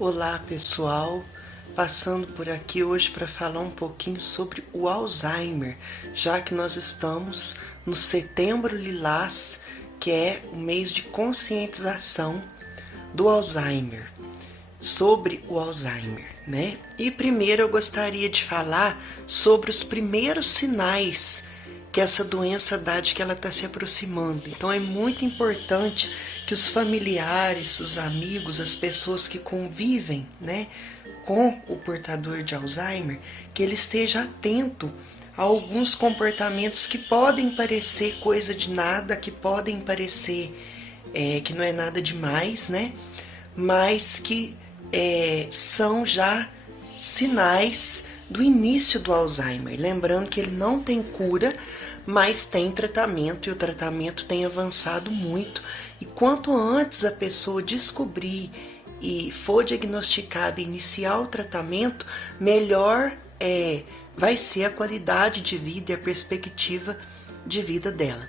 Olá pessoal, passando por aqui hoje para falar um pouquinho sobre o Alzheimer, já que nós estamos no Setembro Lilás, que é o mês de conscientização do Alzheimer, sobre o Alzheimer, né? E primeiro eu gostaria de falar sobre os primeiros sinais que essa doença dá de que ela está se aproximando. Então é muito importante que os familiares, os amigos, as pessoas que convivem, né, com o portador de Alzheimer, que ele esteja atento a alguns comportamentos que podem parecer coisa de nada, que podem parecer que não é nada demais, né? Mas que são já sinais do início do Alzheimer. Lembrando que ele não tem cura, mas tem tratamento e o tratamento tem avançado muito. E quanto antes a pessoa descobrir e for diagnosticada e iniciar o tratamento, melhor vai ser a qualidade de vida e a perspectiva de vida dela.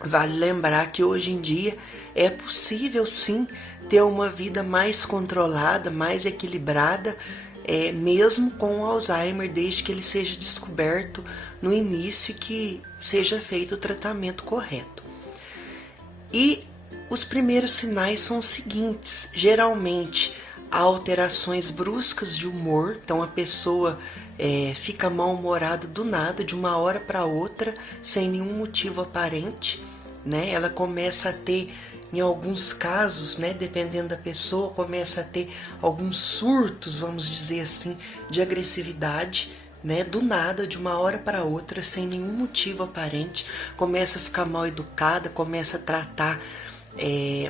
Vale lembrar que hoje em dia é possível sim ter uma vida mais controlada, mais equilibrada, mesmo com o Alzheimer, desde que ele seja descoberto no início e que seja feito o tratamento correto. E os primeiros sinais são os seguintes: geralmente há alterações bruscas de humor, então a pessoa fica mal-humorada do nada, de uma hora para outra, sem nenhum motivo aparente, né? Ela começa a ter, em alguns casos, né, dependendo da pessoa, começa a ter alguns surtos, vamos dizer assim, de agressividade, né, do nada, de uma hora para outra, sem nenhum motivo aparente, começa a ficar mal educada, começa a tratar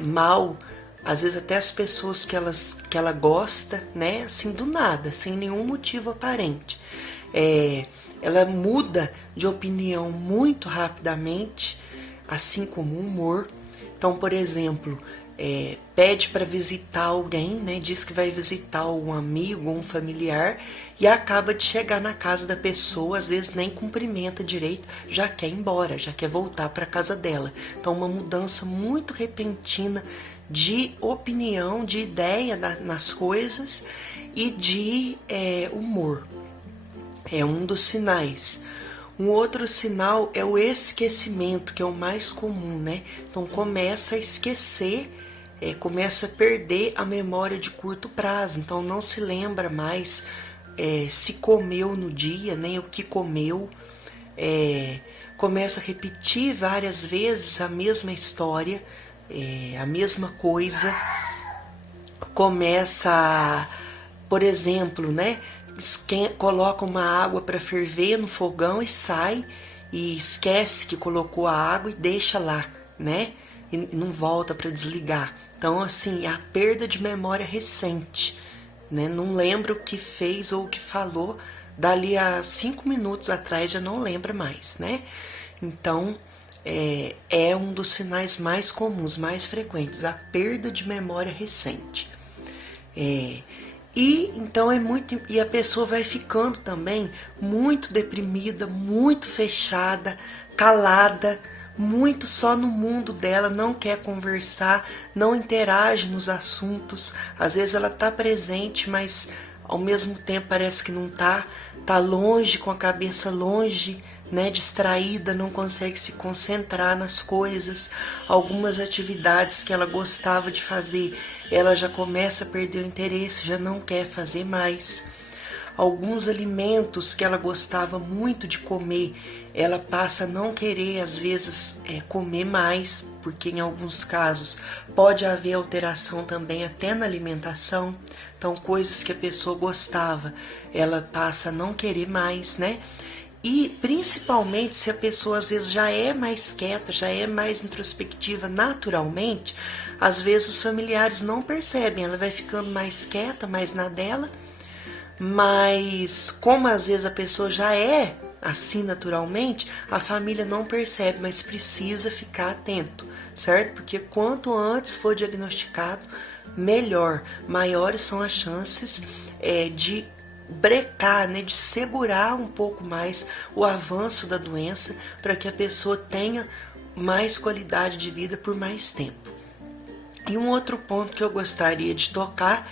mal, às vezes até as pessoas que ela gosta, né, assim do nada, sem nenhum motivo aparente. Ela muda de opinião muito rapidamente, assim como o humor. Então, por exemplo, pede para visitar alguém, né, diz que vai visitar um amigo ou um familiar e acaba de chegar na casa da pessoa, às vezes nem cumprimenta direito, já quer ir embora, já quer voltar para a casa dela. Então, uma mudança muito repentina de opinião, de ideia nas coisas e de humor. É um dos sinais. Um outro sinal é o esquecimento, que é o mais comum, né? Então começa a esquecer, começa a perder a memória de curto prazo. Então não se lembra mais se comeu no dia, nem o que comeu. Começa a repetir várias vezes a mesma história, a mesma coisa. Começa, por exemplo, né? Coloca uma água para ferver no fogão e sai e esquece que colocou a água e deixa lá, né? E não volta para desligar. Então, assim, é a perda de memória recente, né? Não lembra o que fez ou o que falou dali a 5 minutos atrás, já não lembra mais, né? Então, é um dos sinais mais comuns, mais frequentes, a perda de memória recente. E então e a pessoa vai ficando também muito deprimida, muito fechada, calada, muito só no mundo dela, não quer conversar, não interage nos assuntos. Às vezes ela está presente, mas ao mesmo tempo parece que não tá longe, com a cabeça longe, né, distraída, não consegue se concentrar nas coisas. Algumas atividades que ela gostava de fazer, ela já começa a perder o interesse, já não quer fazer mais. Alguns alimentos que ela gostava muito de comer, ela passa a não querer, às vezes, comer mais, porque em alguns casos pode haver alteração também até na alimentação. Então, coisas que a pessoa gostava, ela passa a não querer mais, né? E principalmente se a pessoa às vezes já é mais quieta, já é mais introspectiva naturalmente, às vezes os familiares não percebem, ela vai ficando mais quieta, mais na dela, mas como às vezes a pessoa já é assim naturalmente, a família não percebe, mas precisa ficar atento, certo? Porque quanto antes for diagnosticado, melhor, maiores são as chances de brecar, né, de segurar um pouco mais o avanço da doença para que a pessoa tenha mais qualidade de vida por mais tempo. E um outro ponto que eu gostaria de tocar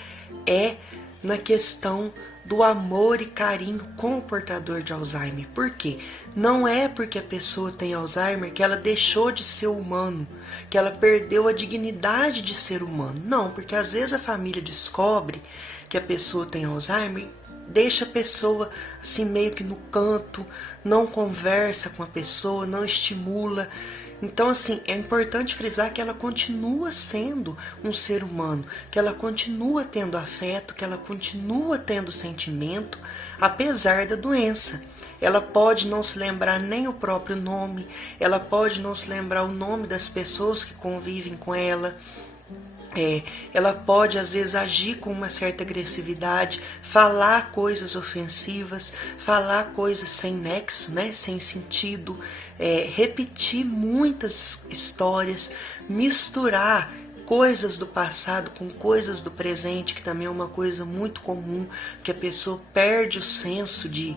é na questão do amor e carinho com o portador de Alzheimer. Por quê? Não é porque a pessoa tem Alzheimer que ela deixou de ser humano, que ela perdeu a dignidade de ser humano. Não, porque às vezes a família descobre que a pessoa tem Alzheimer, deixa a pessoa assim meio que no canto, não conversa com a pessoa, não estimula. Então, assim, é importante frisar que ela continua sendo um ser humano, que ela continua tendo afeto, que ela continua tendo sentimento, apesar da doença. Ela pode não se lembrar nem o próprio nome, ela pode não se lembrar o nome das pessoas que convivem com ela. Ela pode às vezes agir com uma certa agressividade, falar coisas ofensivas, falar coisas sem nexo, né, sem sentido, repetir muitas histórias, misturar coisas do passado com coisas do presente, que também é uma coisa muito comum, que a pessoa perde o senso de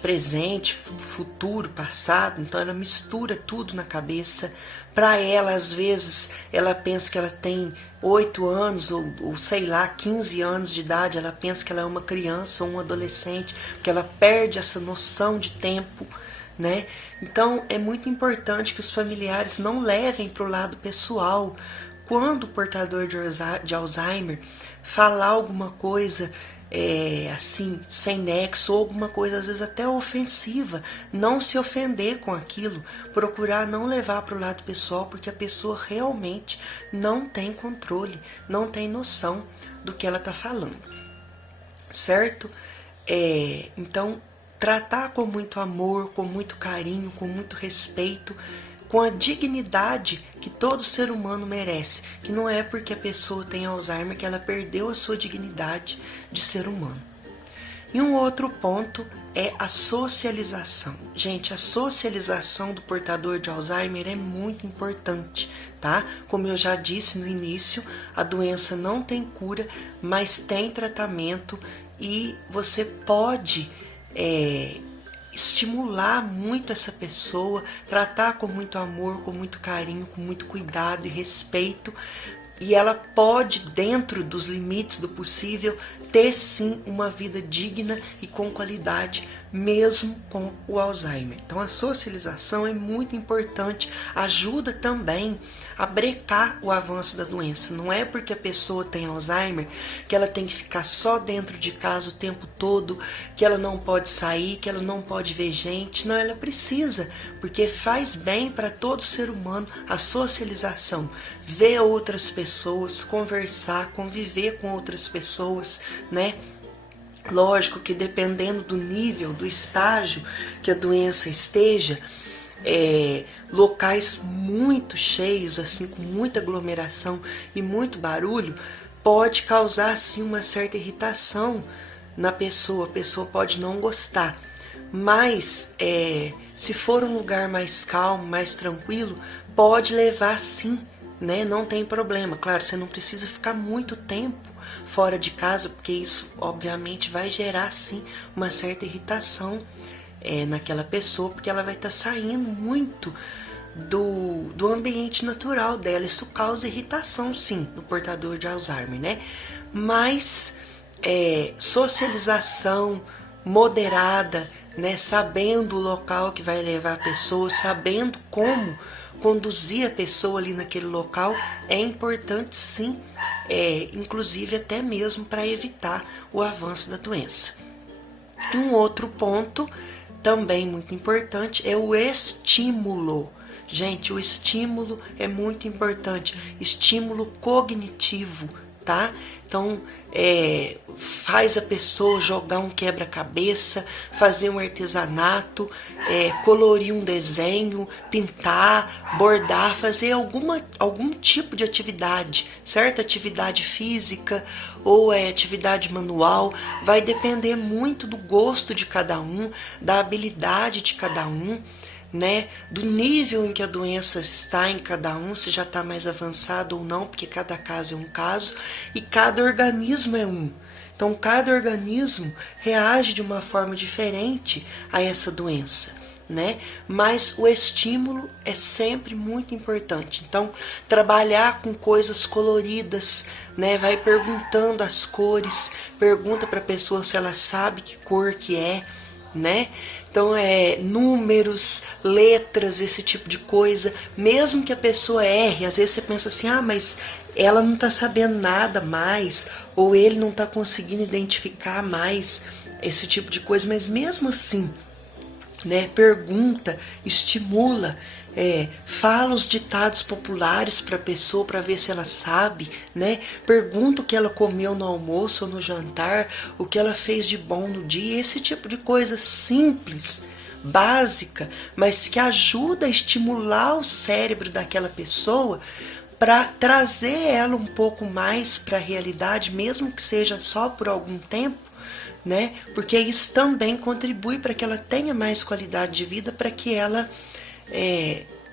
presente, futuro, passado, então ela mistura tudo na cabeça. Para ela, às vezes, ela pensa que ela tem 8 anos ou sei lá, 15 anos de idade, ela pensa que ela é uma criança ou um adolescente, porque ela perde essa noção de tempo, né? Então é muito importante que os familiares não levem para o lado pessoal. Quando o portador de Alzheimer falar alguma coisa assim, sem nexo, ou alguma coisa às vezes até ofensiva, não se ofender com aquilo, procurar não levar para o lado pessoal, porque a pessoa realmente não tem controle, não tem noção do que ela está falando, certo? Então, tratar com muito amor, com muito carinho, com muito respeito, com a dignidade que todo ser humano merece, que não é porque a pessoa tem Alzheimer que ela perdeu a sua dignidade de ser humano. E um outro ponto é a socialização. Gente, a socialização do portador de Alzheimer é muito importante, tá? Como eu já disse no início, a doença não tem cura, mas tem tratamento e você pode estimular muito essa pessoa, tratar com muito amor, com muito carinho, com muito cuidado e respeito, e ela pode, dentro dos limites do possível, ter sim uma vida digna e com qualidade, mesmo com o Alzheimer. Então a socialização é muito importante, ajuda também a brecar o avanço da doença. Não é porque a pessoa tem Alzheimer que ela tem que ficar só dentro de casa o tempo todo, que ela não pode sair, que ela não pode ver gente. Não, ela precisa, porque faz bem para todo ser humano a socialização. Ver outras pessoas, conversar, conviver com outras pessoas, né? Lógico que dependendo do nível, do estágio que a doença esteja, locais muito cheios, assim, com muita aglomeração e muito barulho, pode causar assim uma certa irritação na pessoa. A pessoa pode não gostar, mas se for um lugar mais calmo, mais tranquilo, pode levar sim, né? Não tem problema. Claro, você não precisa ficar muito tempo fora de casa, porque isso obviamente vai gerar sim uma certa irritação naquela pessoa, porque ela vai estar saindo muito do ambiente natural dela. Isso causa irritação sim no portador de Alzheimer, né? Mas socialização moderada, né? Sabendo o local que vai levar a pessoa, sabendo como conduzir a pessoa ali naquele local, é importante sim, inclusive até mesmo para evitar o avanço da doença. E um outro ponto também muito importante é o estímulo. Gente, o estímulo é muito importante, estímulo cognitivo, tá? Então, faz a pessoa jogar um quebra-cabeça, fazer um artesanato, colorir um desenho, pintar, bordar, fazer algum tipo de atividade, certa atividade física ou atividade manual, vai depender muito do gosto de cada um, da habilidade de cada um, né, do nível em que a doença está em cada um, se já está mais avançado ou não, porque cada caso é um caso e cada organismo é um. Então, cada organismo reage de uma forma diferente a essa doença, né? Mas o estímulo é sempre muito importante. Então, trabalhar com coisas coloridas, né? Vai perguntando as cores, pergunta para a pessoa se ela sabe que cor que é, né? Então números, letras, esse tipo de coisa. Mesmo que a pessoa erre, às vezes você pensa assim, mas ela não está sabendo nada mais, ou ele não está conseguindo identificar mais esse tipo de coisa, mas mesmo assim, né, pergunta, estimula, fala os ditados populares para a pessoa para ver se ela sabe, né? Pergunta o que ela comeu no almoço ou no jantar, o que ela fez de bom no dia, esse tipo de coisa simples, básica, mas que ajuda a estimular o cérebro daquela pessoa para trazer ela um pouco mais para a realidade, mesmo que seja só por algum tempo, né? Porque isso também contribui para que ela tenha mais qualidade de vida, para que ela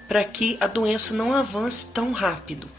para que a doença não avance tão rápido.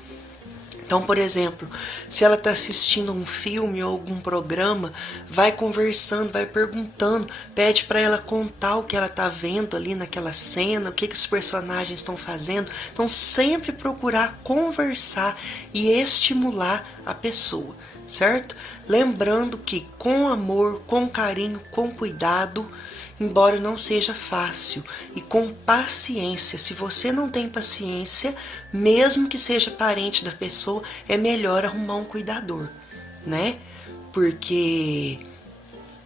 Então, por exemplo, se ela está assistindo um filme ou algum programa, vai conversando, vai perguntando, pede para ela contar o que ela está vendo ali naquela cena, o que os personagens estão fazendo. Então, sempre procurar conversar e estimular a pessoa, certo? Lembrando que com amor, com carinho, com cuidado, embora não seja fácil, e com paciência. Se você não tem paciência, mesmo que seja parente da pessoa, é melhor arrumar um cuidador, né? Porque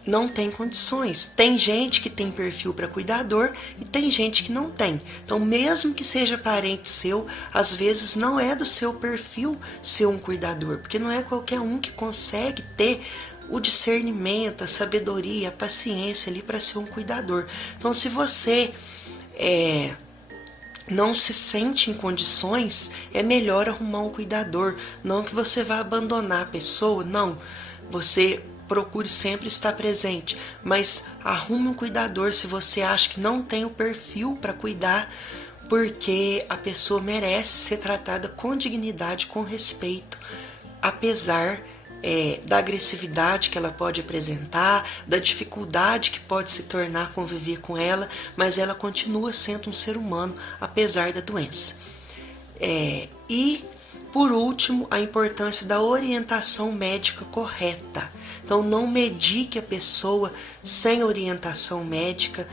não tem condições. Tem gente que tem perfil para cuidador e tem gente que não tem. Então, mesmo que seja parente seu, às vezes não é do seu perfil ser um cuidador, porque não é qualquer um que consegue ter o discernimento, a sabedoria, a paciência ali para ser um cuidador. Então, se você não se sente em condições, é melhor arrumar um cuidador. Não que você vá abandonar a pessoa, não. Você procure sempre estar presente, mas arrume um cuidador se você acha que não tem o perfil para cuidar, porque a pessoa merece ser tratada com dignidade, com respeito, apesar da agressividade que ela pode apresentar, da dificuldade que pode se tornar conviver com ela, mas ela continua sendo um ser humano, apesar da doença. E, por último, a importância da orientação médica correta. Então, não medique a pessoa sem orientação médica,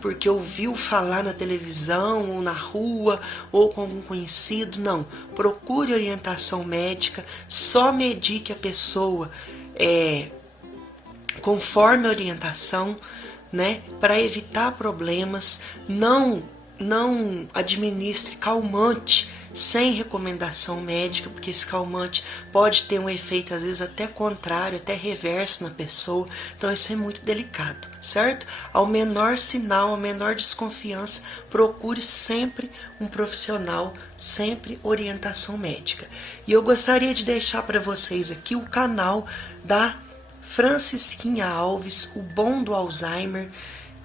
porque ouviu falar na televisão, ou na rua, ou com algum conhecido. Não, procure orientação médica, só medique a pessoa conforme a orientação, né, para evitar problemas. Não administre calmante sem recomendação médica, porque esse calmante pode ter um efeito às vezes até contrário, até reverso na pessoa. Então isso é muito delicado, certo? Ao menor sinal, a menor desconfiança, procure sempre um profissional, sempre orientação médica. E eu gostaria de deixar para vocês aqui o canal da Francisquinha Alves, o Bom do Alzheimer,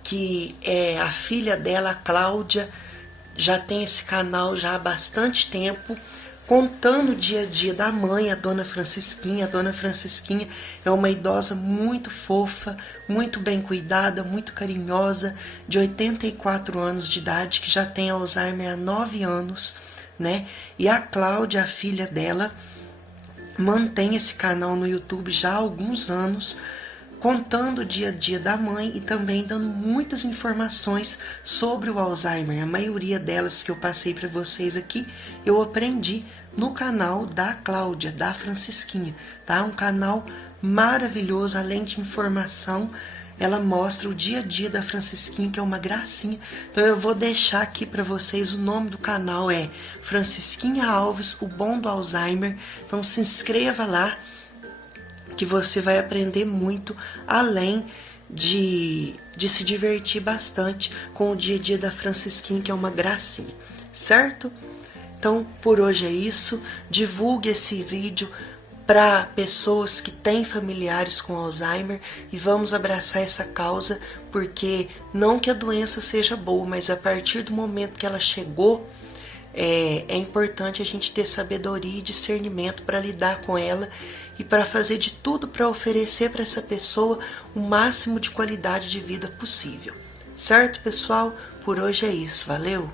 que é a filha dela, a Cláudia, já tem esse canal já há bastante tempo, contando o dia a dia da mãe, a Dona Francisquinha. A Dona Francisquinha é uma idosa muito fofa, muito bem cuidada, muito carinhosa, de 84 anos de idade, que já tem Alzheimer há 9 anos, né? E a Cláudia, a filha dela, mantém esse canal no YouTube já há alguns anos, contando o dia a dia da mãe e também dando muitas informações sobre o Alzheimer. A maioria delas que eu passei para vocês aqui, eu aprendi no canal da Cláudia, da Francisquinha, tá? Um canal maravilhoso, além de informação, ela mostra o dia a dia da Francisquinha, que é uma gracinha. Então eu vou deixar aqui para vocês, o nome do canal é Francisquinha Alves, o Bom do Alzheimer. Então se inscreva lá, que você vai aprender muito, além de se divertir bastante com o dia a dia da Francisquinha, que é uma gracinha, certo? Então, por hoje é isso. Divulgue esse vídeo para pessoas que têm familiares com Alzheimer e vamos abraçar essa causa, porque não que a doença seja boa, mas a partir do momento que ela chegou, é importante a gente ter sabedoria e discernimento para lidar com ela e para fazer de tudo para oferecer para essa pessoa o máximo de qualidade de vida possível. Certo, pessoal? Por hoje é isso. Valeu!